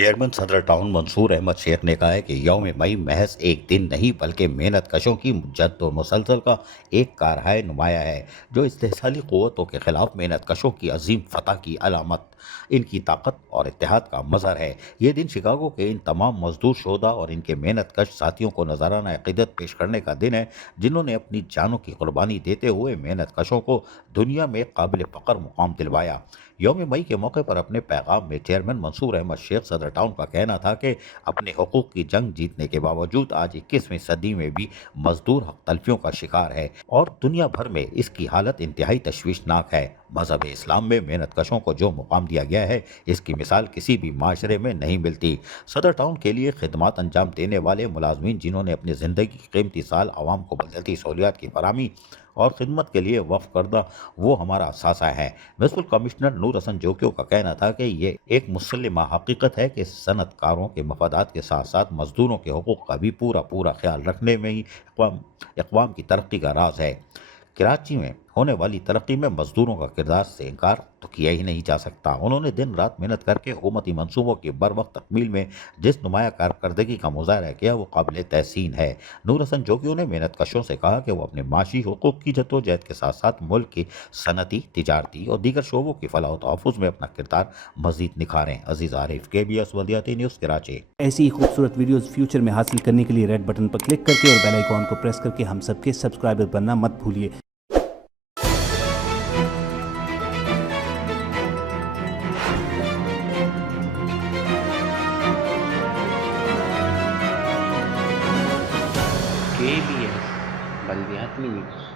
Chairman सदर town Mansoor Ahmad Sheikh ने कहा है कि यौम मई महज एक दिन नहीं बल्कि मेहनत कशों की जद्द व मुसलसल का एक कारहाय नुमाया है जो इस्तेहसाली क़ुव्वतों के खिलाफ मेहनत कशों की अजीम फतह की अलामत, इनकी ताकत और इत्तेहाद का मज़हर है। ये दिन शिकागो के इन तमाम मजदूर शोधा और इनके मेहनत कश साथियों को नजराना अक़ीदत पेश करने का दिन है जिन्होंने अपनी जानों की कुर्बानी देते हुए मेहनत कशों को दुनिया में काबिल फ़ख्र मुकाम दिलवाया। यौम मई के मौके पर अपने पैगाम में चेयरमैन मंसूर अहमद शेख सदर टाउन का कहना था कि अपने हकूक़ की जंग जीतने के बावजूद आज 21वीं सदी में भी मजदूर हक तलफियों का शिकार है और दुनिया भर में इसकी हालत इंतहाई तशवीशनाक है। मजहब इस्लाम में मेहनत कशों को जो मुकाम दिया गया है इसकी मिसाल किसी भी माशरे में नहीं मिलती। सदर टाउन के लिए खिदमत अंजाम देने वाले मुलाजमीन जिन्होंने अपनी ज़िंदगी की कीमती साल आवाम को बदलती सहूलियात की फराहमी और खिदमत के लिए वफ़ करदा वो हमारा असासा है। म्युनिसिपल कमिश्नर नूर हसन जोकियों का कहना था कि ये एक मुसल्लिमा हकीकत है कि सनतकारों के मफादात के साथ साथ मजदूरों के हकूक़ का भी पूरा ख्याल रखने में ही अक़वाम की तरक्की का राज है। कराची में होने वाली तरक्की में मजदूरों का किरदार से इनकार तो किया ही नहीं जा सकता। उन्होंने दिन रात मेहनत करके हुकूमती मनसूबों की बर वक्त तकमील में जिस नुमाया कारकर्दगी का मुजाहरा किया वो काबिल तहसीन है। नूर हसन जोगियों ने मेहनत कशों से कहा कि वो अपने माशी हुकूक की जद्दोजहद के साथ साथ मुल्क की सनती, तिजारती और दीगर शोबों की फलाह व तहफ़्फ़ुज़ में अपना किरदार मज़ीद निखारें। अजीज़ आरिफ, KBS वलियाती न्यूज़, कराची। ऐसी ही खूबसूरत वीडियोस फ्यूचर में हासिल करने के लिए रेड बटन पर क्लिक करके और बेल आइकॉन को प्रेस करके हम सबके सब्सक्राइबर बनना मत भूलिए। KBS बल्दियाती न्यूज़।